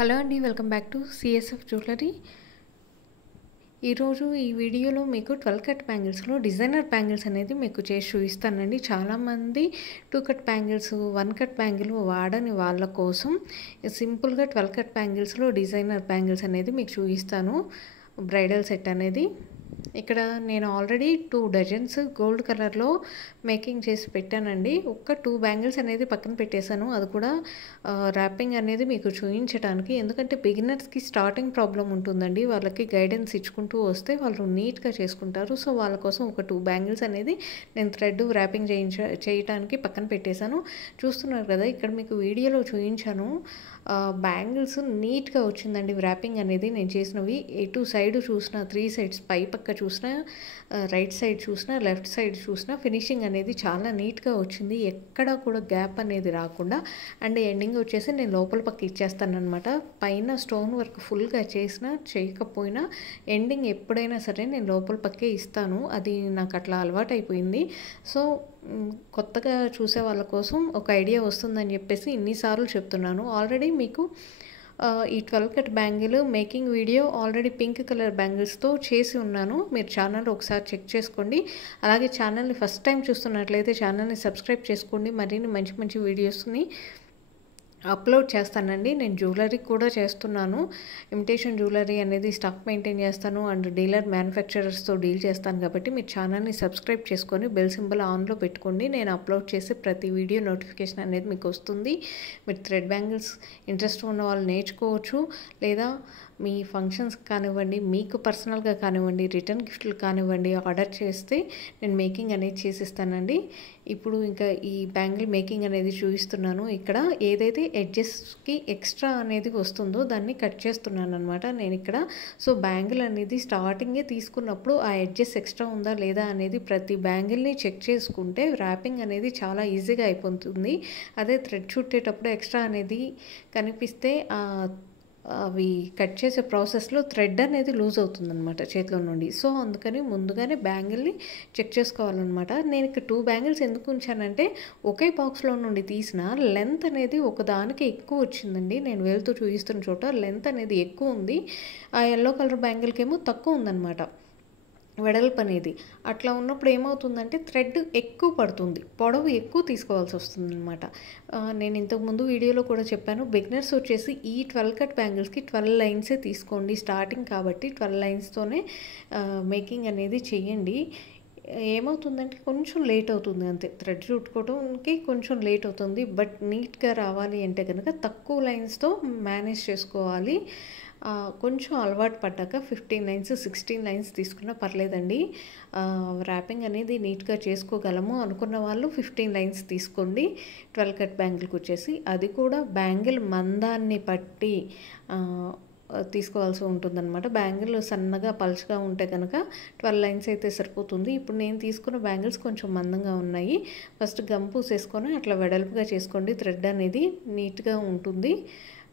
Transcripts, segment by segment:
Hello అండి, welcome back to CSF jewellery. ఈరోజు ఈ వీడియోలో మీకు 12 కట్ బ్యాంగిల్స్లో డిజైనర్ బ్యాంగిల్స్ అనేది మీకు చేసి చూపిస్తానండి. చాలామంది 2 కట్ బ్యాంగిల్స్ 1 కట్ బ్యాంగిల్ వాడని వాళ్ళ కోసం సింపుల్గా 12 కట్ బ్యాంగిల్స్లో డిజైనర్ బ్యాంగిల్స్ అనేది మీకు చూపిస్తాను. బ్రైడల్ సెట్ అనేది ఇక్కడ నేను ఆల్రెడీ 2 డజన్స్ గోల్డ్ కలర్లో మేకింగ్ చేసి పెట్టానండి. ఒక్క 2 బ్యాంగిల్స్ అనేది పక్కన పెట్టేశాను. అది కూడా ర్యాపింగ్ అనేది మీకు చూపించడానికి, ఎందుకంటే బిగినర్స్కి స్టార్టింగ్ ప్రాబ్లం ఉంటుందండి. వాళ్ళకి గైడెన్స్ ఇచ్చుకుంటూ వస్తే వాళ్ళు నీట్గా చేసుకుంటారు. సో వాళ్ళ కోసం ఒక 2 బ్యాంగిల్స్ అనేది నేను థ్రెడ్ ర్యాపింగ్ చేయడానికి పక్కన పెట్టేశాను. చూస్తున్నారు కదా, ఇక్కడ మీకు వీడియోలో చూపించాను. బ్యాంగిల్స్ నీట్గా వచ్చిందండి ర్యాపింగ్ అనేది. నేను చేసినవి ఎటు సైడ్ చూసినా 3 సైడ్స్, పై పక్క చూసినా, రైట్ సైడ్ చూసినా, లెఫ్ట్ సైడ్ చూసినా ఫినిషింగ్ అనేది చాలా నీట్గా వచ్చింది. ఎక్కడా కూడా గ్యాప్ అనేది రాకుండా. అండ్ ఎండింగ్ వచ్చేసి నేను లోపల పక్క ఇచ్చేస్తాను అనమాట. పైన స్టోన్ వర్క్ ఫుల్గా చేసినా చేయకపోయినా ఎండింగ్ ఎప్పుడైనా సరే నేను లోపల పక్కే ఇస్తాను. అది నాకు అట్లా అలవాటు అయిపోయింది. సో కొత్తగా చూసే వాళ్ళ కోసం ఒక ఐడియా వస్తుందని చెప్పేసి ఇన్నిసార్లు చెప్తున్నాను. ఆల్రెడీ మీకు ఈ 12 cut bangle making video already pink colour బ్యాంగిల్స్తో చేసి ఉన్నాను. మీరు ఛానల్ ఒకసారి చెక్ చేసుకోండి. అలాగే ఛానల్ని ఫస్ట్ టైం చూస్తున్నట్లయితే ఛానల్ని సబ్స్క్రైబ్ చేసుకోండి. మరిన్ని మంచి మంచి వీడియోస్ని అప్లోడ్ చేస్తానండి. నేను జ్యువెలరీ కూడా చేస్తున్నాను. ఇమిటేషన్ జ్యువెలరీ అనేది స్టాక్ మెయింటైన్ చేస్తాను అండ్ డీలర్ మ్యానుఫ్యాక్చరర్స్తో డీల్ చేస్తాను. కాబట్టి మీరు ఛానల్ని సబ్స్క్రైబ్ చేసుకొని బెల్ సింబల్ ఆన్లో పెట్టుకోండి. నేను అప్లోడ్ చేసే ప్రతి వీడియో నోటిఫికేషన్ అనేది మీకు వస్తుంది. మీరు థ్రెడ్ బ్యాంగిల్స్ ఇంట్రెస్ట్ ఉన్న వాళ్ళు నేర్చుకోవచ్చు, లేదా మీ ఫంక్షన్స్ కానివ్వండి, మీకు పర్సనల్గా కానివ్వండి, రిటర్న్ గిఫ్ట్లు కానివ్వండి, ఆర్డర్ చేస్తే నేను మేకింగ్ అనేది చేసిస్తానండి. ఇప్పుడు ఇంకా ఈ బ్యాంగిల్ మేకింగ్ అనేది చూపిస్తున్నాను. ఇక్కడ ఏదైతే ఎడ్జెస్కి ఎక్స్ట్రా అనేది వస్తుందో దాన్ని కట్ చేస్తున్నాను అనమాట నేను ఇక్కడ. సో బ్యాంగిల్ అనేది స్టార్టింగే తీసుకున్నప్పుడు ఆ ఎడ్జెస్ ఎక్స్ట్రా ఉందా లేదా అనేది ప్రతి బ్యాంగిల్ని చెక్ చేసుకుంటే ర్యాపింగ్ అనేది చాలా ఈజీగా అయిపోతుంది. అదే థ్రెడ్ చుట్టేటప్పుడు ఎక్స్ట్రా అనేది కనిపిస్తే అవి కట్ చేసే ప్రాసెస్లో థ్రెడ్ అనేది లూజ్ అవుతుందన్నమాట చేతిలో నుండి. సో అందుకని ముందుగానే బ్యాంగిల్ని చెక్ చేసుకోవాలన్నమాట. నేను ఇక్కడ 2 బ్యాంగిల్స్ ఎందుకు ఉంచానంటే ఒకే బాక్స్లో నుండి తీసిన లెంత్ అనేది ఒకదానికి ఎక్కువ వచ్చిందండి. నేను వేలుతో చూపిస్తున్న చోట లెంత్ అనేది ఎక్కువ ఉంది. ఆ ఎల్లో కలర్ బ్యాంగిల్కి ఏమో తక్కువ ఉందన్నమాట వెడల్పు అనేది. అట్లా ఉన్నప్పుడు ఏమవుతుందంటే థ్రెడ్ ఎక్కువ పడుతుంది, పొడవు ఎక్కువ తీసుకోవాల్సి వస్తుంది అనమాట. నేను ఇంతకుముందు వీడియోలో కూడా చెప్పాను, బిగినర్స్ వచ్చేసి ఈ 12 కట్ బ్యాంగిల్స్కి 12 లైన్సే తీసుకోండి. స్టార్టింగ్ కాబట్టి 12 లైన్స్తోనే మేకింగ్ అనేది చెయ్యండి. ఏమవుతుందంటే కొంచెం లేట్ అవుతుంది అంతే, థ్రెడ్ చుట్టుకోవడానికి కొంచెం లేట్ అవుతుంది. బట్ నీట్గా రావాలి అంటే కనుక తక్కువ లైన్స్తో మేనేజ్ చేసుకోవాలి. కొంచెం అలవాటు పడ్డాక 15 లైన్స్ 16 లైన్స్ తీసుకున్నా పర్లేదండి. ర్యాపింగ్ అనేది నీట్గా చేసుకోగలము అనుకున్న వాళ్ళు 15 లైన్స్ తీసుకోండి 12 కట్ బ్యాంగిల్కి వచ్చేసి. అది కూడా బ్యాంగిల్ మందాన్ని బట్టి తీసుకోవాల్సి ఉంటుందన్నమాట. బ్యాంగిల్ సన్నగా పలుచగా ఉంటే కనుక 12 లైన్స్ అయితే సరిపోతుంది. ఇప్పుడు నేను తీసుకున్న బ్యాంగిల్స్ కొంచెం మందంగా ఉన్నాయి. ఫస్ట్ గమ్ పూసేసుకొని అట్లా వెడల్పుగా చేసుకోండి. థ్రెడ్ అనేది నీట్గా ఉంటుంది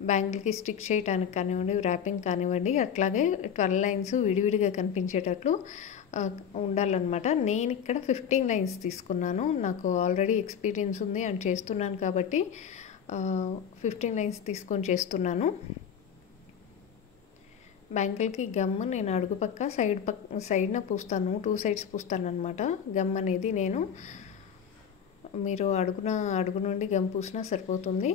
బ్యాంగిల్కి స్టిక్ చేయడానికి కానివ్వండి, ర్యాపింగ్ కానివ్వండి. అట్లాగే 12 లైన్స్ విడివిడిగా కనిపించేటట్లు ఉండాలన్నమాట. నేను ఇక్కడ 15 లైన్స్ తీసుకున్నాను. నాకు ఆల్రెడీ ఎక్స్పీరియన్స్ ఉంది అండ్ చేస్తున్నాను కాబట్టి 15 లైన్స్ తీసుకొని చేస్తున్నాను. బ్యాంగిల్కి గమ్ నేను అడుగు పక్క సైడ్న పూస్తాను, 2 సైడ్స్ పూస్తాను అనమాట. గమ్ అనేది నేను మీరు అడుగు నుండి గమ్ పూసినా సరిపోతుంది.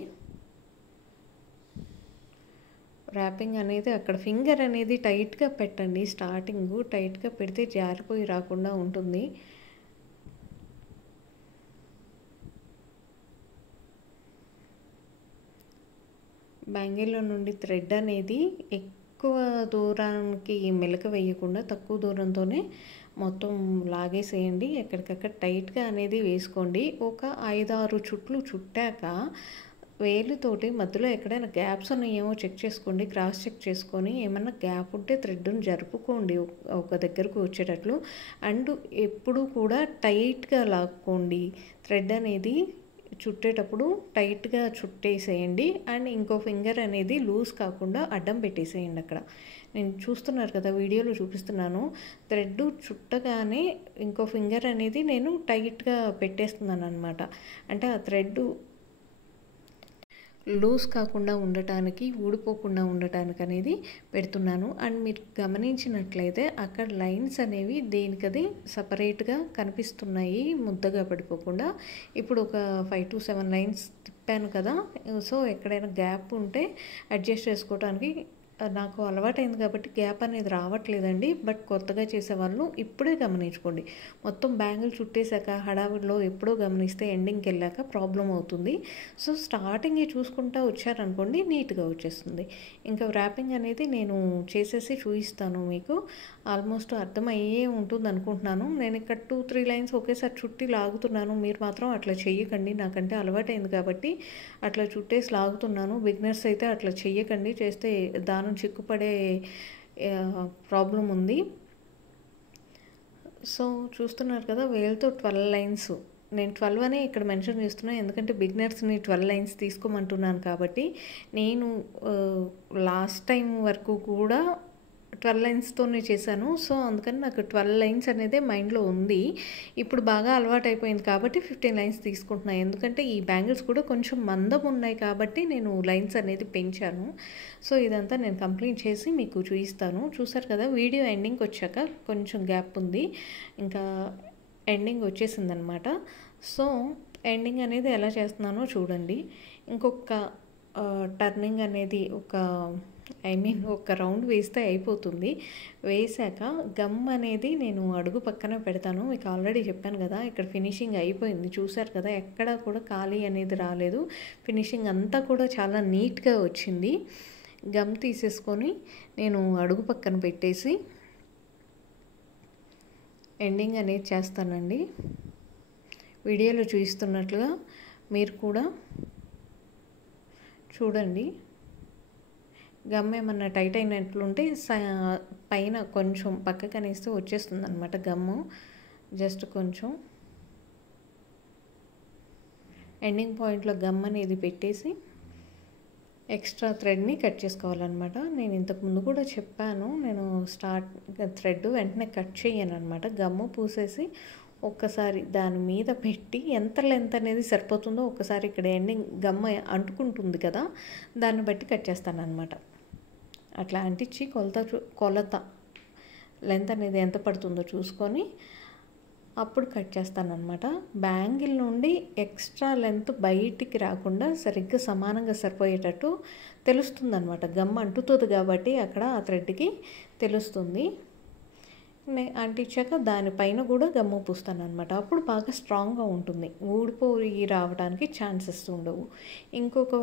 ర్యాపింగ్ అనేది అక్కడ ఫింగర్ అనేది టైట్గా పెట్టండి. స్టార్టింగ్ టైట్గా పెడితే జారిపోయి రాకుండా ఉంటుంది. బ్యాంగిల్లో నుండి థ్రెడ్ అనేది ఎక్కువ దూరానికి మెలక వేయకుండా తక్కువ దూరంతోనే మొత్తం లాగేసేయండి. ఎక్కడికక్కడ టైట్గా అనేది వేసుకోండి. ఒక 5-6 చుట్లు చుట్టాక వేలుతోటి మధ్యలో ఎక్కడైనా గ్యాప్స్ ఉన్నాయేమో చెక్ చేసుకోండి. క్రాస్ చెక్ చేసుకొని ఏమన్నా గ్యాప్ ఉంటే థ్రెడ్ని జరుపుకోండి ఒక దగ్గరకు వచ్చేటట్లు. అండ్ ఎప్పుడు కూడా టైట్గా లాక్కోండి. థ్రెడ్ అనేది చుట్టేటప్పుడు టైట్గా చుట్టేసేయండి. అండ్ ఇంకో ఫింగర్ అనేది లూజ్ కాకుండా అడ్డం పెట్టేసేయండి అక్కడ. నేను చూస్తున్నారు కదా, వీడియోలో చూపిస్తున్నాను. థ్రెడ్ చుట్టగానే ఇంకో ఫింగర్ అనేది నేను టైట్గా పెట్టేస్తున్నాను అనమాట. అంటే ఆ థ్రెడ్ లూజ్ కాకుండా ఉండటానికి, ఊడిపోకుండా ఉండటానికి అనేది పెడుతున్నాను. అండ్ మీరు గమనించినట్లయితే అక్కడ లైన్స్ అనేవి దేనికది సపరేట్గా కనిపిస్తున్నాయి, ముద్దగా పడిపోకుండా. ఇప్పుడు ఒక 5 to 7 లైన్స్ తిప్పాను కదా, సో ఎక్కడైనా గ్యాప్ ఉంటే అడ్జస్ట్ చేసుకోవడానికి నాకు అలవాటైంది కాబట్టి గ్యాప్ అనేది రావట్లేదండి. బట్ కొత్తగా చేసేవాళ్ళు ఇప్పుడే గమనించుకోండి. మొత్తం బ్యాంగిల్ చుట్టేశాక హడావిడిలో ఎప్పుడో గమనిస్తే ఎండింగ్కి వెళ్ళాక ప్రాబ్లం అవుతుంది. సో స్టార్టింగే చూసుకుంటా వచ్చారనుకోండి, నీట్గా వచ్చేస్తుంది. ఇంకా ర్యాపింగ్ అనేది నేను చేసేసి చూపిస్తాను మీకు. ఆల్మోస్ట్ అర్థమయ్యే ఉంటుంది అనుకుంటున్నాను. నేను ఇక్కడ 2-3 లైన్స్ ఒకేసారి చుట్టి లాగుతున్నాను. మీరు మాత్రం అట్లా చెయ్యకండి, నాకంటే అలవాటైంది కాబట్టి అట్లా చుట్టేసి లాగుతున్నాను. బిగినర్స్ అయితే అట్లా చెయ్యకండి, చేస్తే దానం చిక్కుపడే ప్రాబ్లం ఉంది. సో చూస్తున్నారు కదా, వేలుతో 12 లైన్స్, నేను 12 అనే ఇక్కడ మెన్షన్ చేస్తున్నాను ఎందుకంటే బిగినర్స్ని 12 లైన్స్ తీసుకోమంటున్నాను కాబట్టి. నేను లాస్ట్ టైం వరకు కూడా 12 లైన్స్తోనే చేశాను. సో అందుకని నాకు 12 లైన్స్ అనేది మైండ్లో ఉంది. ఇప్పుడు బాగా అలవాటు అయిపోయింది కాబట్టి 15 లైన్స్ తీసుకుంటున్నాను. ఎందుకంటే ఈ బ్యాంగిల్స్ కూడా కొంచెం మందం ఉన్నాయి కాబట్టి నేను లైన్స్ అనేది పెంచాను. సో ఇదంతా నేను కంప్లీట్ చేసి మీకు చూపిస్తాను. చూసారు కదా, వీడియో ఎండింగ్కి వచ్చాక కొంచెం గ్యాప్ ఉంది, ఇంకా ఎండింగ్ వచ్చేసిందనమాట. సో ఎండింగ్ అనేది ఎలా చేస్తున్నానో చూడండి. ఇంకొక టర్నింగ్ అనేది ఒక రౌండ్ వేస్తే అయిపోతుంది. వేసాక గమ్ అనేది నేను అడుగు పక్కన పెడతాను. మీకు ఆల్రెడీ చెప్పాను కదా, ఇక్కడ ఫినిషింగ్ అయిపోయింది. చూసారు కదా, ఎక్కడ కూడా ఖాళీ అనేది రాలేదు. ఫినిషింగ్ అంతా కూడా చాలా నీట్గా వచ్చింది. గమ్ తీసేసుకొని నేను అడుగు పక్కన పెట్టేసి ఎండింగ్ అనేది చేస్తానండి. వీడియోలో చూపిస్తున్నట్లుగా మీరు కూడా చూడండి. గమ్ ఏమన్నా టైట్ అయినట్లుంటే పైన కొంచెం పక్కకు అనేస్తే వచ్చేస్తుంది అనమాట గమ్ము. జస్ట్ కొంచెం ఎండింగ్ పాయింట్లో గమ్ అనేది పెట్టేసి ఎక్స్ట్రా థ్రెడ్ని కట్ చేసుకోవాలన్నమాట. నేను ఇంతకుముందు కూడా చెప్పాను, నేను థ్రెడ్ వెంటనే కట్ చేయను అనమాట. గమ్ము పూసేసి ఒక్కసారి దాని మీద పెట్టి ఎంత లెంత్ అనేది సరిపోతుందో ఒక్కసారి ఇక్కడ ఎండింగ్ గమ్మ అంటుకుంటుంది కదా, దాన్ని బట్టి కట్ చేస్తాను అనమాట. అట్లా అంటించి కొలత లెంత్ అనేది ఎంత పడుతుందో చూసుకొని అప్పుడు కట్ చేస్తానన్నమాట. బ్యాంగిల్ నుండి ఎక్స్ట్రా లెంత్ బయటికి రాకుండా సరిగ్గా సమానంగా సరిపోయేటట్టు తెలుస్తుంది అనమాట. గమ్ అంటుతుంది కాబట్టి అక్కడ ఆ థ్రెడ్కి తెలుస్తుంది. అంటించాక దానిపైన కూడా గమ్ము పూస్తాను అనమాట. అప్పుడు బాగా స్ట్రాంగ్గా ఉంటుంది, ఊడిపోయి రావడానికి ఛాన్సెస్ ఉండవు. ఇంకొక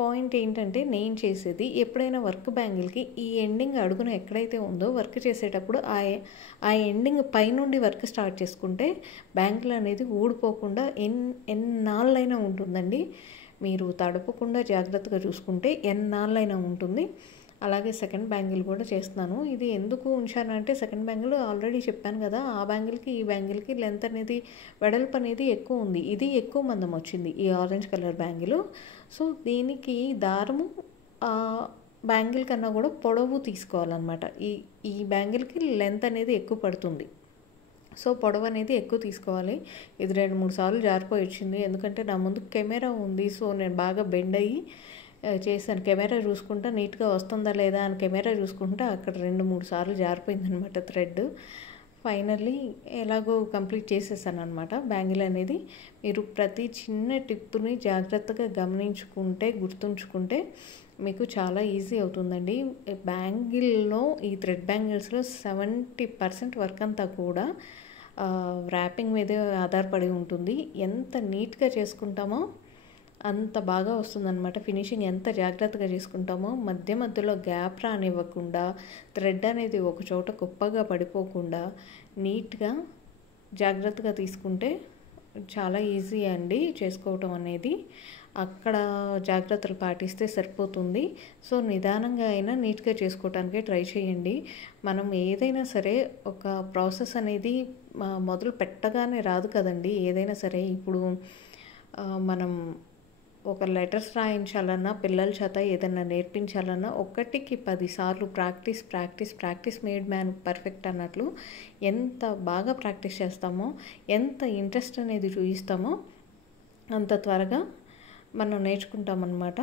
పాయింట్ ఏంటంటే, నేను చేసేది ఎప్పుడైనా వర్క్ బ్యాంగిల్కి ఈ ఎండింగ్ అడుగున ఎక్కడైతే ఉందో వర్క్ చేసేటప్పుడు ఆ ఎండింగ్ పైనుండి వర్క్ స్టార్ట్ చేసుకుంటే బ్యాంగిల్ అనేది ఊడిపోకుండా ఎన్నాళ్ళైనా ఉంటుందండి. మీరు తడపకుండా జాగ్రత్తగా చూసుకుంటే ఎన్నాళ్ళైనా ఉంటుంది. అలాగే సెకండ్ బ్యాంగిల్ కూడా చేస్తున్నాను. ఇది ఎందుకు ఉంచానంటే, సెకండ్ బ్యాంగిల్ ఆల్రెడీ చెప్పాను కదా, ఆ బ్యాంగిల్కి ఈ బ్యాంగిల్కి లెంత్ అనేది వెడల్పు అనేది ఎక్కువ ఉంది. ఇది ఎక్కువ మందం వచ్చింది ఈ ఆరెంజ్ కలర్ బ్యాంగిల్. సో దీనికి దారము బ్యాంగిల్ కన్నా కూడా పొడవు తీసుకోవాలన్నమాట. ఈ బ్యాంగిల్కి లెంత్ అనేది ఎక్కువ పడుతుంది. సో పొడవు అనేది ఎక్కువ తీసుకోవాలి. ఇది 2-3 సార్లు జారిపోయి వచ్చింది, ఎందుకంటే నా ముందు కెమెరా ఉంది. సో నేను బాగా బెండ్ అయ్యి చేశాను. కెమెరా చూసుకుంటా నీట్గా వస్తుందా లేదా అని కెమెరా చూసుకుంటా అక్కడ 2-3 సార్లు జారిపోయిందనమాట థ్రెడ్. ఫైనల్లీ ఎలాగో కంప్లీట్ చేసేసాను అనమాట బ్యాంగిల్ అనేది. మీరు ప్రతి చిన్న టిప్ని జాగ్రత్తగా గమనించుకుంటే, గుర్తుంచుకుంటే మీకు చాలా ఈజీ అవుతుందండి. బ్యాంగిల్లో, ఈ థ్రెడ్ బ్యాంగిల్స్లో 70% వర్క్ అంతా కూడా ర్యాపింగ్ మీదే ఆధారపడి ఉంటుంది. ఎంత నీట్గా చేసుకుంటామో అంత బాగా వస్తుందన్నమాట. ఫినిషింగ్ ఎంత జాగ్రత్తగా చేసుకుంటామో, మధ్య మధ్యలో గ్యాప్ రానివ్వకుండా, థ్రెడ్ అనేది ఒక చోట కుప్పగా పడిపోకుండా నీట్గా జాగ్రత్తగా తీసుకుంటే చాలా ఈజీ అండి చేసుకోవటం అనేది. అక్కడ జాగ్రత్తలు పాటిస్తే సరిపోతుంది. సో నిదానంగా అయినా నీట్గా చేసుకోవటానికే ట్రై చేయండి. మనం ఏదైనా సరే ఒక ప్రాసెస్ అనేది మొదలు పెట్టగానే రాదు కదండి. ఏదైనా సరే ఇప్పుడు మనం ఒక లెటర్స్ రాయించాలన్నా, పిల్లల చేత ఏదైనా నేర్పించాలన్నా 1కి 10 సార్లు ప్రాక్టీస్ మేడ్ మ్యాన్ పర్ఫెక్ట్ అన్నట్లు ఎంత బాగా ప్రాక్టీస్ చేస్తామో, ఎంత ఇంట్రెస్ట్ అనేది చూపిస్తామో అంత త్వరగా మనం నేర్చుకుంటామన్నమాట.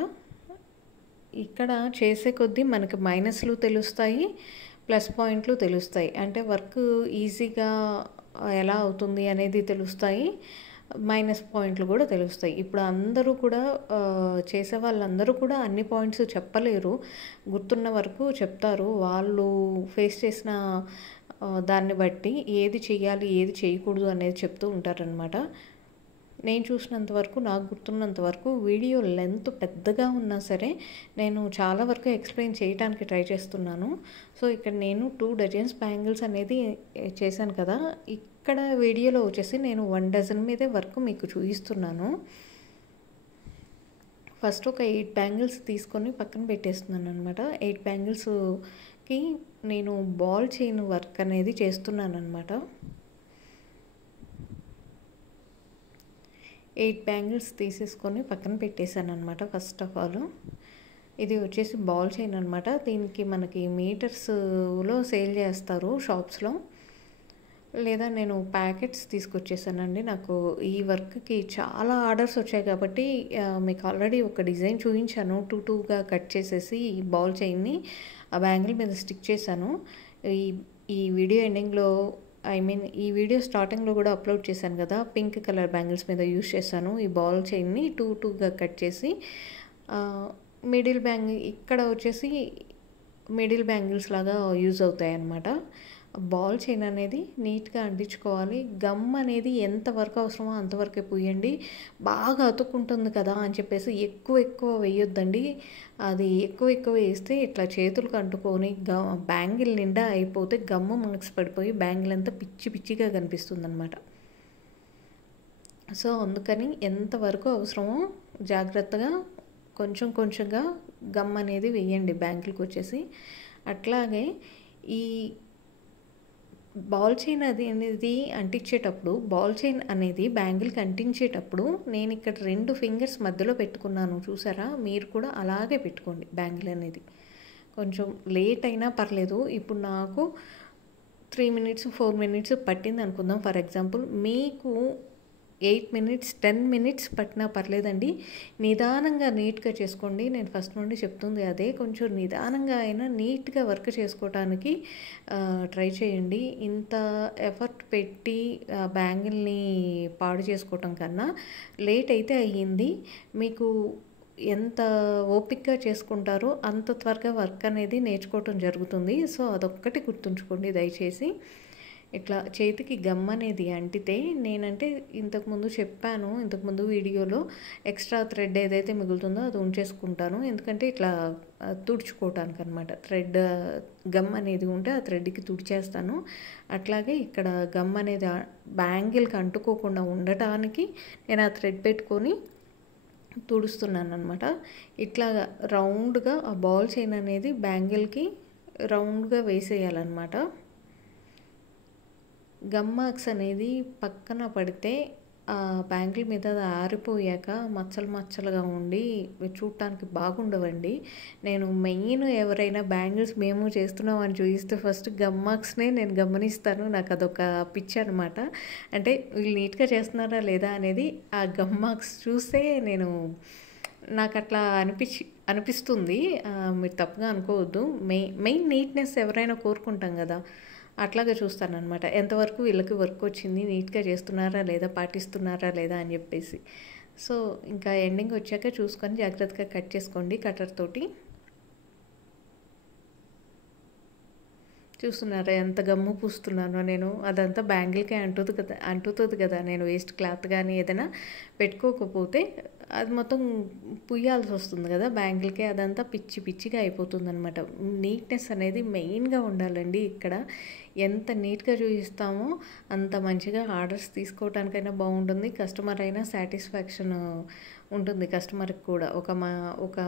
ఇక్కడ చేసే కొద్దీ మనకి మైనస్లు తెలుస్తాయి, ప్లస్ పాయింట్లు తెలుస్తాయి. అంటే వర్క్ ఈజీగా ఎలా అవుతుంది అనేది తెలుస్తాయి, మైనస్ పాయింట్లు కూడా తెలుస్తాయి. ఇప్పుడు అందరూ కూడా చేసే వాళ్ళందరూ కూడా అన్ని పాయింట్స్ చెప్పలేరు, గుర్తున్న వరకు చెప్తారు. వాళ్ళు ఫేస్ చేసిన దాన్ని బట్టి ఏది చేయాలి ఏది చేయకూడదు అనేది చెప్తూ ఉంటారనమాట. నేను చూసినంత వరకు, నాకు గుర్తున్నంత వరకు వీడియో లెంత్ పెద్దగా ఉన్నా సరే నేను చాలా వరకు ఎక్స్ప్లెయిన్ చేయడానికి ట్రై చేస్తున్నాను. సో ఇక్కడ నేను 2 డజన్స్ బ్యాంగిల్స్ అనేది చేశాను కదా, ఇక్కడ వీడియోలో వచ్చేసి నేను 1 డజన్ మీదే వర్క్ మీకు చూపిస్తున్నాను. ఫస్ట్ ఒక 8 బ్యాంగిల్స్ తీసుకొని పక్కన పెట్టేస్తున్నాను అనమాట. 8 బ్యాంగిల్స్కి నేను బాల్ చైన్ వర్క్ అనేది చేస్తున్నాను అనమాట. 8 బ్యాంగిల్స్ తీసేసుకొని పక్కన పెట్టేశాను అనమాట. ఫస్ట్ ఆఫ్ ఆల్ ఇది వచ్చేసి బాల్ చైన్ అనమాట. దీనికి మనకి మీటర్స్లో సేల్ చేస్తారు షాప్స్లో, లేదా నేను ప్యాకెట్స్ తీసుకొచ్చేసానండి. నాకు ఈ వర్క్కి చాలా ఆర్డర్స్ వచ్చాయి కాబట్టి మీకు ఆల్రెడీ ఒక డిజైన్ చూపించాను. 2గా కట్ చేసేసి ఈ బాల్ చైన్ని ఆ బ్యాంగిల్ మీద స్టిక్ చేశాను. ఈ వీడియో ఎండింగ్లో, ఈ వీడియో స్టార్టింగ్లో కూడా అప్లోడ్ చేశాను కదా, పింక్ కలర్ బ్యాంగిల్స్ మీద యూజ్ చేశాను ఈ బాల్ చైన్ని 2గా కట్ చేసి. మిడిల్ బ్యాంగిల్ ఇక్కడ వచ్చేసి మిడిల్ బ్యాంగిల్స్ లాగా యూజ్ అవుతాయి అన్నమాట. బాల్ చైన్ అనేది నీట్గా అంటించుకోవాలి. గమ్ అనేది ఎంతవరకు అవసరమో అంతవరకే పూయండి. బాగా అతుక్కుంటుంది కదా అని చెప్పేసి ఎక్కువ వేయొద్దండి. అది ఎక్కువ వేస్తే ఇట్లా చేతులకు అంటుకొని బ్యాంగిల్ నిండా అయిపోతే గమ్ము మనకు పడిపోయి బ్యాంగిల్ అంతా పిచ్చిగా కనిపిస్తుంది అనమాట. సో అందుకని ఎంతవరకు అవసరమో జాగ్రత్తగా కొంచెంగా గమ్ అనేది వేయండి బ్యాంగిల్కి వచ్చేసి. అట్లాగే ఈ బాల్ చైన్ అనేది అంటించేటప్పుడు, బాల్ చైన్ అనేది బ్యాంగిల్కి అంటించేటప్పుడు నేను ఇక్కడ 2 ఫింగర్స్ మధ్యలో పెట్టుకున్నాను చూసారా, మీరు కూడా అలాగే పెట్టుకోండి. బ్యాంగిల్ అనేది కొంచెం లేట్ అయినా పర్లేదు. ఇప్పుడు నాకు 3 మినిట్స్ 4 మినిట్స్ పట్టింది అనుకుందాం ఫర్ ఎగ్జాంపుల్. మీకు 8 మినిట్స్ 10 మినిట్స్ పట్టినా పర్లేదండి. నిదానంగా నీట్గా చేసుకోండి. నేను ఫస్ట్ నుండి చెప్తుంది అదే, కొంచెం నిదానంగా అయినా నీట్గా వర్క్ చేసుకోవటానికి ట్రై చేయండి. ఇంత ఎఫర్ట్ పెట్టి బ్యాంగిల్ని పాడు చేసుకోవటం కన్నా లేట్ అయితే అయ్యింది. మీకు ఎంత ఓపికగా చేసుకుంటారో అంత త్వరగా వర్క్ అనేది నేర్చుకోవటం జరుగుతుంది. సో అదొక్కటి గుర్తుంచుకోండి దయచేసి. ఇట్లా చేతికి గమ్ అనేది అంటితే, నేనంటే ఇంతకుముందు చెప్పాను, ఇంతకుముందు వీడియోలో ఎక్స్ట్రా థ్రెడ్ ఏదైతే మిగులుతుందో అది ఉంచేసుకుంటాను. ఎందుకంటే ఇట్లా తుడుచుకోవటానికి అనమాట. థ్రెడ్ గమ్ అనేది ఉంటే ఆ థ్రెడ్కి తుడిచేస్తాను. అట్లాగే ఇక్కడ గమ్ అనేది బ్యాంగిల్కి అంటుకోకుండా ఉండటానికి నేను ఆ థ్రెడ్ పెట్టుకొని తుడుస్తున్నాను అనమాట. ఇట్లా రౌండ్గా ఆ బాల్ చైన్ అనేది బ్యాంగిల్కి రౌండ్గా వేసేయాలన్నమాట. గమ్ మార్క్స్ అనేది పక్కన పడితే ఆ బ్యాంగిల్ మీద అది ఆరిపోయాక మచ్చలుగా ఉండి చూడటానికి బాగుండవండి. నేను మెయిన్ ఎవరైనా బ్యాంగిల్స్ మేము చేస్తున్నాం అని చూపిస్తే ఫస్ట్ గమ్ మార్క్స్నే నేను గమనిస్తాను. నాకు అదొక పిచ్చి అనమాట. అంటే వీళ్ళు నీట్గా చేస్తున్నారా లేదా అనేది ఆ గమ్ మార్క్స్ చూస్తే నాకు అట్లా అనిపిస్తుంది. మీరు తప్పుగా అనుకోవద్దు. మెయిన్ నీట్నెస్ ఎవరైనా కోరుకుంటాం కదా, అట్లాగే చూస్తానన్నమాట. ఎంతవరకు వీళ్ళకి వర్క్ వచ్చింది, నీట్గా చేస్తున్నారా లేదా, పాటిస్తున్నారా లేదా అని చెప్పేసి. సో ఇంకా ఎండింగ్ వచ్చాక చూసుకొని జాగ్రత్తగా కట్ చేసుకోండి కటర్ తోటి. చూస్తున్నారా ఎంత గమ్ము పూస్తున్నానో నేను. అదంతా బ్యాంగిల్కే అంటుతుంది కదా. నేను వేస్ట్ క్లాత్ కానీ ఏదైనా పెట్టుకోకపోతే అది మొత్తం పుయ్యాల్సి వస్తుంది కదా బ్యాంగిల్కే. అదంతా పిచ్చిగా అయిపోతుంది అనమాట. నీట్నెస్ అనేది మెయిన్గా ఉండాలండి. ఇక్కడ ఎంత నీట్గా చూపిస్తామో అంత మంచిగా ఆర్డర్స్ తీసుకోవడానికైనా బాగుంటుంది, కస్టమర్ అయినా సాటిస్ఫాక్షన్ ఉంటుంది కస్టమర్కి కూడా. ఒక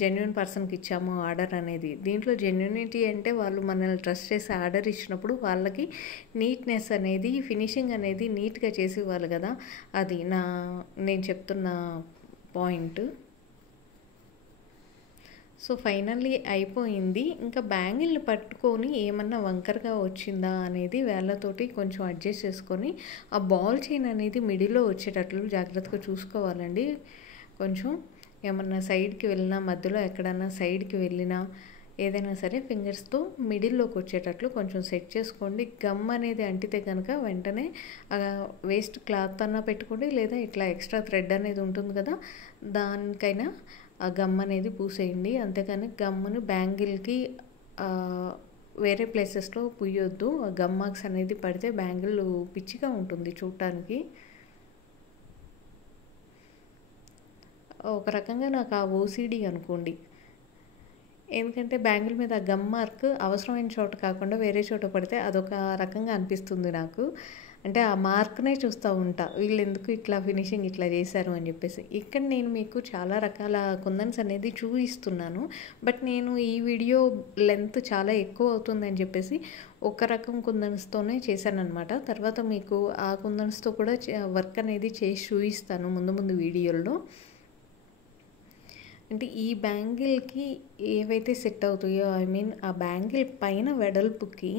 జెన్యున్ పర్సన్కి ఇచ్చాము ఆర్డర్ అనేది. దీంట్లో జెన్యునిటీ అంటే వాళ్ళు మనల్ని ట్రస్ట్ చేసి ఆర్డర్ ఇచ్చినప్పుడు వాళ్ళకి నీట్నెస్ అనేది, ఫినిషింగ్ అనేది నీట్గా చేసి ఇవ్వాలి కదా. అది నేను చెప్తున్న పాయింట్. సో ఫైనల్లీ అయిపోయింది. ఇంకా బ్యాంగిల్ని పట్టుకొని ఏమన్నా వంకరగా వచ్చిందా అనేది వేళ్ళతోటి కొంచెం అడ్జస్ట్ చేసుకొని ఆ బాల్ చైన్ అనేది మిడిల్లో వచ్చేటట్లు జాగ్రత్తగా చూసుకోవాలండి. కొంచెం ఏమన్నా సైడ్కి వెళ్ళినా, మధ్యలో ఎక్కడన్నా సైడ్కి వెళ్ళినా ఏదైనా సరే ఫింగర్స్తో మిడిల్లోకి వచ్చేటట్లు కొంచెం సెట్ చేసుకోండి. గమ్ అనేది అంటితే కనుక వెంటనే వేస్ట్ క్లాత్ అన్నా పెట్టుకోండి, లేదా ఇట్లా ఎక్స్ట్రా థ్రెడ్ అనేది ఉంటుంది కదా, దానికైనా ఆ గమ్ అనేది పూసేయండి. అంతేకాని గమ్ముని బ్యాంగిల్కి వేరే ప్లేసెస్లో పుయ్యొద్దు. ఆ గమ్ మార్క్స్ అనేది పడితే బ్యాంగిల్ పిచ్చిగా ఉంటుంది చూడటానికి. ఒక రకంగా నాకు ఆ ఓసిడి అనుకోండి. ఎందుకంటే బ్యాంగిల్ మీద ఆ గమ్ మార్క్ అవసరమైన చోట కాకుండా వేరే చోట పడితే అదొక రకంగా అనిపిస్తుంది నాకు. అంటే ఆ మార్క్నే చూస్తూ ఉంటా, వీళ్ళు ఎందుకు ఇట్లా ఫినిషింగ్ ఇట్లా చేశారు అని చెప్పేసి. ఇక్కడ నేను మీకు చాలా రకాల కుందన్స్ అనేది చూపిస్తున్నాను. బట్ నేను ఈ వీడియో లెంత్ చాలా ఎక్కువ అవుతుందని చెప్పేసి ఒక రకం కుందన్స్తోనే చేశాను అనమాట. తర్వాత మీకు ఆ కుందన్స్తో కూడా వర్క్ అనేది చేసి చూపిస్తాను ముందు ముందు వీడియోల్లో. అంటే ఈ బ్యాంగిల్కి ఏవైతే సెట్ అవుతాయో, ఐ మీన్ ఆ బ్యాంగిల్ పైన వెడల్పుకి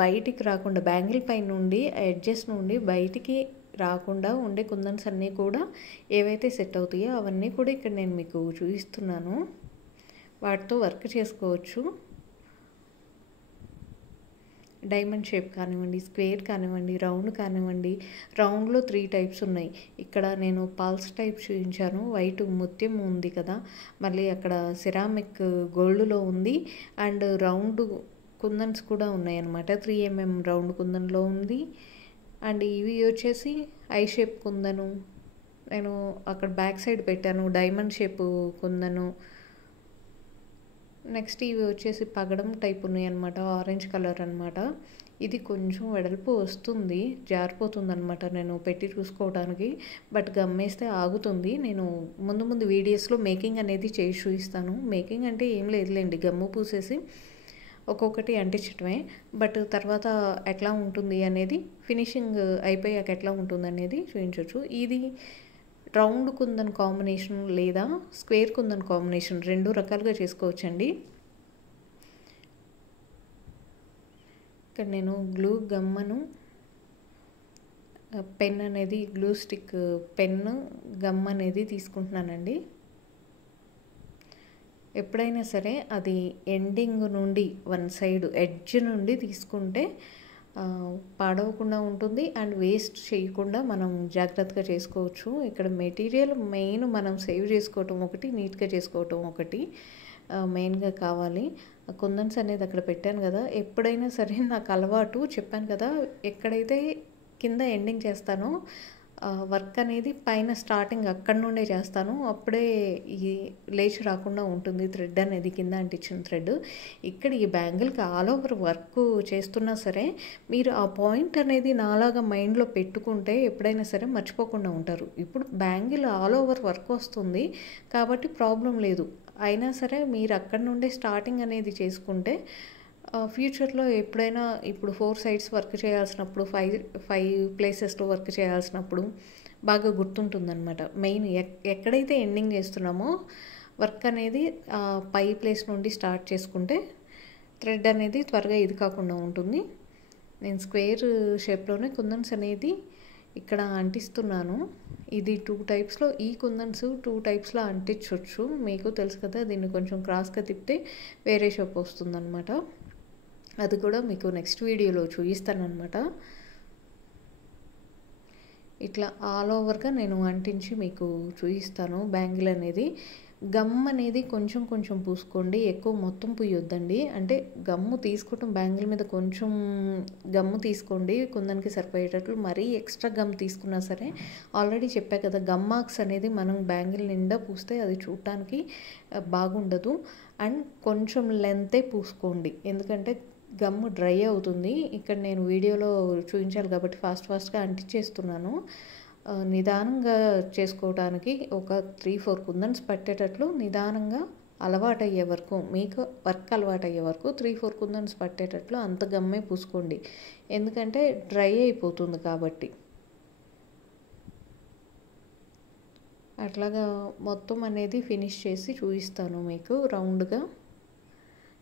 బయటికి రాకుండా, బ్యాంగిల్ పై నుండి ఎడ్జెస్ నుండి బయటికి రాకుండా ఉండే కుందన్స్ అన్నీ కూడా ఏవైతే సెట్ అవుతాయో అవన్నీ కూడా ఇక్కడ నేను మీకు చూపిస్తున్నాను. వాటితో వర్క్ చేసుకోవచ్చు. డైమండ్ షేప్ కానివ్వండి, స్క్వేర్ కానివ్వండి, రౌండ్ కానివ్వండి. రౌండ్లో 3 టైప్స్ ఉన్నాయి. ఇక్కడ నేను పాల్స్ టైప్ చూపించాను, వైట్ ముత్యం ఉంది కదా, మళ్ళీ అక్కడ సిరామిక్ గోల్డ్లో ఉంది, అండ్ రౌండ్ కుందన్స్ కూడా ఉన్నాయి అన్నమాట. 3mm రౌండ్ కుందన్లో ఉంది. అండ్ ఇవి వచ్చేసి ఐ షేప్ కుందను, నేను అక్కడ బ్యాక్ సైడ్ పెట్టాను, డైమండ్ షేప్ కుందను. నెక్స్ట్ ఇవి వచ్చేసి పగడం టైప్ ఉన్నాయి అనమాట, ఆరెంజ్ కలర్ అనమాట. ఇది కొంచెం వెడల్పు వస్తుంది, జారిపోతుంది అనమాట నేను పెట్టి చూసుకోవడానికి. బట్ గమ్మేస్తే ఆగుతుంది. నేను ముందు ముందు వీడియోస్లో మేకింగ్ అనేది చేసి చూపిస్తాను. మేకింగ్ అంటే ఏం లేదులేండి, గమ్ము పూసేసి ఒక్కొక్కటి అంటించడమే. బట్ తర్వాత ఎట్లా ఉంటుంది అనేది, ఫినిషింగ్ అయిపోయాక ఎట్లా ఉంటుంది అనేది చూపించవచ్చు. ఇది రౌండ్ కుందన్ కాంబినేషన్ లేదా స్క్వేర్ కుందన్ కాంబినేషన్ 2 రకాలుగా చేసుకోవచ్చండి. ఇక్కడ నేను గ్లూ గమ్మను, పెన్ అనేది గ్లూ స్టిక్ పెన్ను, గమ్ అనేది తీసుకుంటున్నానండి. ఎప్పుడైనా సరే అది ఎండింగ్ నుండి వన్ సైడ్ ఎడ్జ్ నుండి తీసుకుంటే పాడవకుండా ఉంటుంది, అండ్ వేస్ట్ చేయకుండా మనం జాగ్రత్తగా చేసుకోవచ్చు. ఇక్కడ మెటీరియల్ మెయిన్ మనం సేవ్ చేసుకోవటం ఒకటి, నీట్గా చేసుకోవటం ఒకటి మెయిన్గా కావాలి. కుందన్స్ అనేది అక్కడ పెట్టాను కదా, ఎప్పుడైనా సరే నాకు అలవాటు, చెప్పాను కదా, ఎక్కడైతే కింద ఎండింగ్ చేస్తానో వర్క్ అనేది పైన స్టార్టింగ్ అక్కడ నుండే చేస్తాను. అప్పుడే ఈ లేచి రాకుండా ఉంటుంది థ్రెడ్ అనేది, కింద అంటించిన థ్రెడ్. ఇక్కడ ఈ బ్యాంగిల్కి ఆల్ ఓవర్ వర్క్ చేస్తున్నా సరే మీరు ఆ పాయింట్ అనేది నాలాగా మైండ్లో పెట్టుకుంటే ఎప్పుడైనా సరే మర్చిపోకుండా ఉంటారు. ఇప్పుడు బ్యాంగిల్ ఆల్ ఓవర్ వర్క్ వస్తుంది కాబట్టి ప్రాబ్లం లేదు. అయినా సరే మీరు అక్కడ నుండే స్టార్టింగ్ అనేది చేసుకుంటే ఫ్యూచర్లో ఎప్పుడైనా, ఇప్పుడు 4 సైడ్స్ వర్క్ చేయాల్సినప్పుడు, 5 ప్లేసెస్లో వర్క్ చేయాల్సినప్పుడు బాగా గుర్తుంటుందన్నమాట. మెయిన్ ఎక్కడైతే ఎండింగ్ చేస్తున్నామో వర్క్ అనేది పై ప్లేస్ నుండి స్టార్ట్ చేసుకుంటే థ్రెడ్ అనేది త్వరగా ఇది కాకుండా ఉంటుంది. నేను స్క్వేర్ షేప్లోనే కుందన్స్ అనేది ఇక్కడ అంటిస్తున్నాను. ఇది 2 టైప్స్లో, ఈ కుందన్స్ 2 టైప్స్లో అంటించవచ్చు. మీకు తెలుసు కదా, దీన్ని కొంచెం క్రాస్గా తిప్పితే వేరే షేప్ వస్తుందన్నమాట. అది కూడా మీకు నెక్స్ట్ వీడియోలో చూపిస్తానమాట. ఇట్లా ఆల్ ఓవర్గా నేను అంటించి మీకు చూపిస్తాను. బ్యాంగిల్ అనేది గమ్ అనేది కొంచెం కొంచెం పూసుకోండి, ఎక్కువ మొత్తం పూయొద్దండి. అంటే గమ్ము తీసుకోవటం, బ్యాంగిల్ మీద కొంచెం గమ్ము తీసుకోండి కుందన్కి సరిపోయేటట్లు. మరీ ఎక్స్ట్రా గమ్ తీసుకున్నా సరే, ఆల్రెడీ చెప్పా కదా, గమ్ మార్క్స్ అనేది మనం బ్యాంగిల్ నిండా పూస్తే అది చూడటానికి బాగుండదు. అండ్ కొంచెం లెంతే పూసుకోండి, ఎందుకంటే గమ్ము డ్రై అవుతుంది. ఇక్కడ నేను వీడియోలో చూపించాలి కాబట్టి ఫాస్ట్గా అంటించేస్తున్నాను. నిదానంగా చేసుకోవడానికి ఒక 3-4 కుందన్స్ పట్టేటట్లు నిదానంగా అలవాటయ్యే వరకు, మీకు వర్క్ అలవాటయ్యే వరకు 3-4 కుందన్స్ పట్టేటట్లు అంత గమ్మే పూసుకోండి, ఎందుకంటే డ్రై అయిపోతుంది కాబట్టి. అట్లాగా మొత్తం అనేది ఫినిష్ చేసి చూపిస్తాను మీకు రౌండ్గా.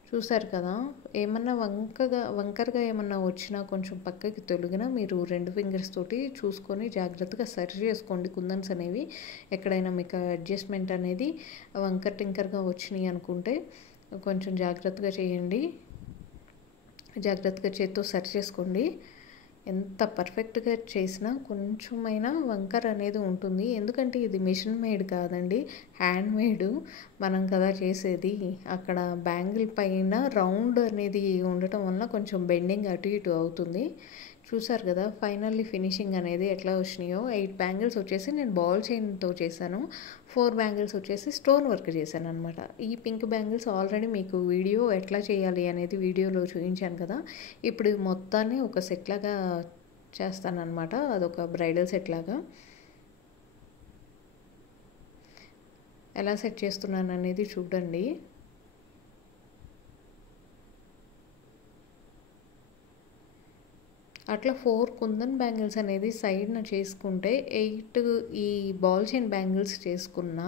చూసారు కదా, ఏమన్నా వంకరగా ఏమన్నా వచ్చినా కొంచెం పక్కకి తొలగినా మీరు 2 ఫింగర్స్ తోటి చూసుకొని జాగ్రత్తగా సరి చేసుకోండి. కుందన్స్ అనేవి ఎక్కడైనా మీకు అడ్జస్ట్మెంట్ అనేది వంకర టింకర్గా వచ్చినాయి అనుకుంటే కొంచెం జాగ్రత్తగా చేయండి. జాగ్రత్తగా చేత్తో సరి చేసుకోండి. ఎంత పర్ఫెక్ట్గా చేసినా కొంచెమైనా వంకర అనేది ఉంటుంది. ఎందుకంటే ఇది మిషన్ మేడ్ కాదండి, హ్యాండ్ మేడ్. మనం కదా చేసేది. అక్కడ బ్యాంగిల్ పైన రౌండ్ అనేది ఉండటం వల్ల కొంచెం బెండింగ్ అటు ఇటు అవుతుంది. చూసారు కదా ఫైనల్లీ ఫినిషింగ్ అనేది ఎట్లా వచ్చినాయో. 8 బ్యాంగిల్స్ వచ్చేసి నేను బాల్ చైన్తో చేశాను. 4 బ్యాంగిల్స్ వచ్చేసి స్టోన్ వర్క్ చేశాను అనమాట. ఈ పింక్ బ్యాంగిల్స్ ఆల్రెడీ మీకు వీడియో ఎట్లా చేయాలి అనేది వీడియోలో చూపించాను కదా. ఇప్పుడు మొత్తాన్ని ఒక సెట్ లాగా చేస్తానన్నమాట. అదొక బ్రైడల్ సెట్ లాగా. ఎలా సెట్ చేస్తున్నాను అనేది చూడండి. అట్లా 4 కుందన్ బ్యాంగిల్స్ అనేది సైడ్న చేసుకుంటే 8 ఈ బాల్ చైన్ బ్యాంగిల్స్ చేసుకున్నా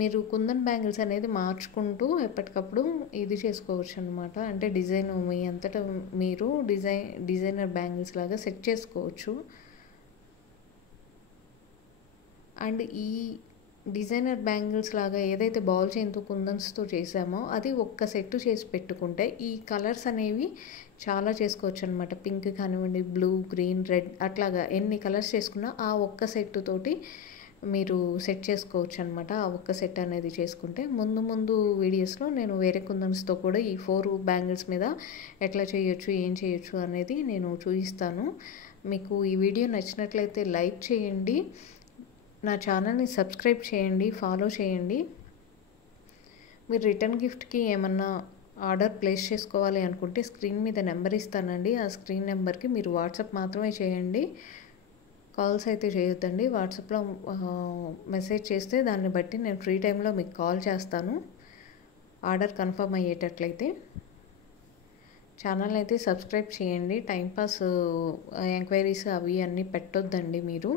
మీరు కుందన్ బ్యాంగిల్స్ అనేది మార్చుకుంటూ ఎప్పటికప్పుడు ఇది చేసుకోవచ్చు అనమాట. అంటే డిజైన్ మీ అంతటా మీరు డిజైనర్ బ్యాంగిల్స్ లాగా సెట్ చేసుకోవచ్చు. అండ్ ఈ డిజైనర్ బ్యాంగిల్స్ లాగా ఏదైతే బాల్ చైన్తో కుందన్స్తో చేసామో అది ఒక్క సెట్ చేసి పెట్టుకుంటే ఈ కలర్స్ అనేవి చాలా చేసుకోవచ్చు అనమాట. పింక్ కానివ్వండి, బ్లూ, గ్రీన్, రెడ్ అట్లాగా ఎన్ని కలర్స్ చేసుకున్నా ఆ ఒక్క సెట్ తోటి మీరు సెట్ చేసుకోవచ్చు అనమాట. ఆ ఒక్క సెట్ అనేది చేసుకుంటే ముందు వీడియోస్లో నేను వేరే కుందన్స్తో కూడా ఈ 4 బ్యాంగిల్స్ మీద ఎట్లా చేయొచ్చు, ఏం చేయొచ్చు అనేది నేను చూపిస్తాను. మీకు ఈ వీడియో నచ్చినట్లయితే లైక్ చేయండి, నా ఛానల్ని సబ్స్క్రైబ్ చేయండి, ఫాలో చేయండి. మీరు రిటర్న్ గిఫ్ట్కి ఏమన్నా ఆర్డర్ ప్లేస్ చేసుకోవాలి అనుకుంటే స్క్రీన్ మీద నెంబర్ ఇస్తానండి. ఆ స్క్రీన్ నెంబర్కి మీరు వాట్సాప్ మాత్రమే చేయండి, కాల్స్ అయితే చేయొద్దండి. వాట్సాప్లో మెసేజ్ చేస్తే దాన్ని బట్టి నేను ఫ్రీ టైంలో మీకు కాల్ చేస్తాను ఆర్డర్ కన్ఫర్మ్ అయ్యేటట్లయితే. ఛానల్ అయితే సబ్స్క్రైబ్ చేయండి. టైంపాస్ ఎంక్వైరీస్ అవి అన్నీ పెట్టొద్దండి మీరు.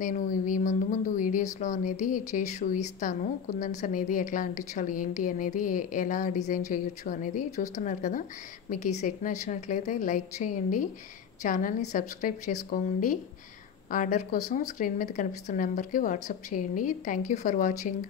నేను ఇవి ముందు వీడియోస్లో అనేది చేసి చూపిస్తాను. కుందన్స్ అనేది ఎట్లా అంటించాలి, ఏంటి అనేది, ఎలా డిజైన్ చేయొచ్చు అనేది చూస్తున్నారు కదా. మీకు ఈ సెట్ నచ్చినట్లయితే లైక్ చేయండి, ఛానల్ని సబ్స్క్రైబ్ చేసుకోండి. ఆర్డర్ కోసం స్క్రీన్ మీద కనిపిస్తున్న నెంబర్కి వాట్సాప్ చేయండి. Thank you for watching.